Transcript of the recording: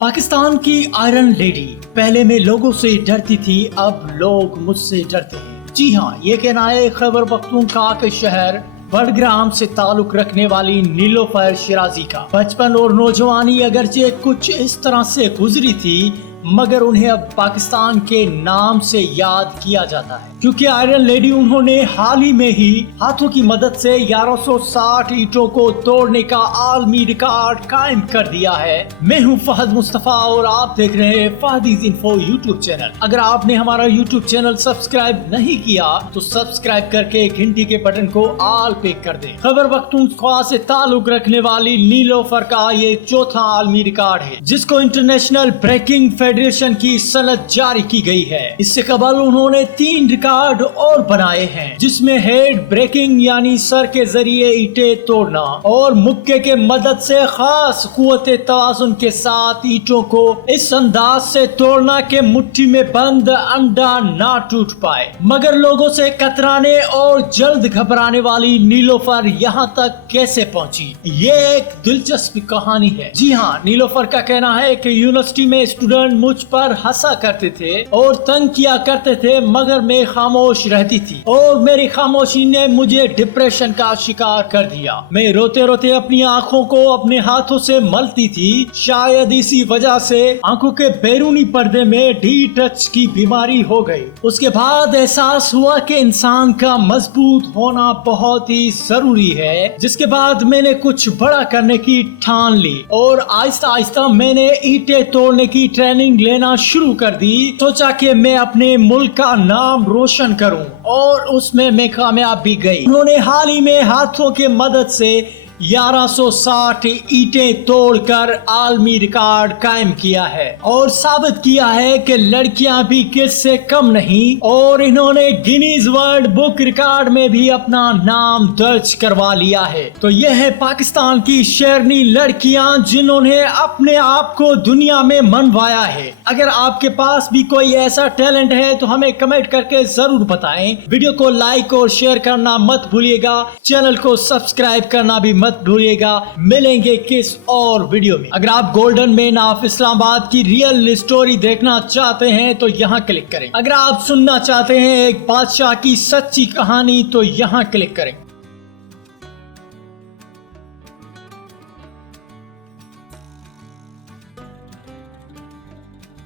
पाकिस्तान की iron lady पहले मैं लोगों से डरती थी, अब लोग मुझसे डरते हैं। जी हाँ, ये कहना है खैबर पख्तूनख्वा के शहर बडग्राम से ताल्लुक रखने वाली नीलोफर शिराजी का। बचपन और नौजवानी अगरचे कुछ इस तरह से गुजरी थी, मगर उन्हें अब पाकिस्तान के नाम से याद किया जाता है, क्योंकि आयरन लेडी उन्होंने हाल ही में ही हाथों की मदद से 1160 ईंटों को तोड़ने का आलमी रिकॉर्ड कायम कर दिया है। मैं हूं फहद मुस्तफा और आप देख रहे हैं फहदीज इन्फो यूट्यूब चैनल। अगर आपने हमारा यूट्यूब चैनल सब्सक्राइब नहीं किया तो सब्सक्राइब करके घंटी के बटन को आल पे कर दें। खैबर पख्तूनख्वा से ताल्लुक रखने वाली नीलोफर का ये चौथा आलमी रिकॉर्ड है, जिसको इंटरनेशनल ब्रेकिंग फेडरेशन की सनद जारी की गई है। इससे कबल उन्होंने 3 रिकॉर्ड और बनाए हैं, जिसमें हेड ब्रेकिंग यानी सर के जरिए ईंटें तोड़ना और मुक्के के मदद से खास कुव्वते तवाजुन के साथ ईंटों को इस अंदाज से तोड़ना के मुट्ठी में बंद अंडा ना टूट पाए। मगर लोगों से कतराने और जल्द घबराने वाली नीलोफर यहाँ तक कैसे पहुँची, ये एक दिलचस्प कहानी है। जी हाँ, नीलोफर का कहना है कि यूनिवर्सिटी में स्टूडेंट मुझ पर हंसा करते थे और तंग किया करते थे, मगर मैं खामोश रहती थी और मेरी खामोशी ने मुझे डिप्रेशन का शिकार कर दिया। मैं रोते रोते अपनी आंखों को अपने हाथों से मलती थी। शायद इसी वजह से आंखों के बैरूनी पर्दे में डी टच की बीमारी हो गई। उसके बाद एहसास हुआ कि इंसान का मजबूत होना बहुत ही जरूरी है, जिसके बाद मैंने कुछ बड़ा करने की ठान ली और आहिस्ता आहिस्ता मैंने ईंटें तोड़ने की ट्रेनिंग लेना शुरू कर दी। सोचा कि मैं अपने मुल्क का नाम रोशन करूं और उसमें मैं कामयाब भी गई। उन्होंने हाल ही में हाथों के मदद से 1160 ईंटें तोड़कर आलमी रिकॉर्ड कायम किया है और साबित किया है कि लड़कियां भी किससे कम नहीं, और इन्होंने गिनीज वर्ल्ड बुक रिकॉर्ड में भी अपना नाम दर्ज करवा लिया है। तो यह है पाकिस्तान की शेरनी लड़कियां, जिन्होंने अपने आप को दुनिया में मनवाया है। अगर आपके पास भी कोई ऐसा टैलेंट है तो हमें कमेंट करके जरूर बताएं। वीडियो को लाइक और शेयर करना मत भूलिएगा, चैनल को सब्सक्राइब करना भी मत भूलिएगा। मिलेंगे किस और वीडियो में। अगर आप गोल्डन मैन ऑफ इस्लामाबाद की रियल स्टोरी देखना चाहते हैं तो यहाँ क्लिक करें। अगर आप सुनना चाहते हैं एक बादशाह की सच्ची कहानी तो यहाँ क्लिक करें।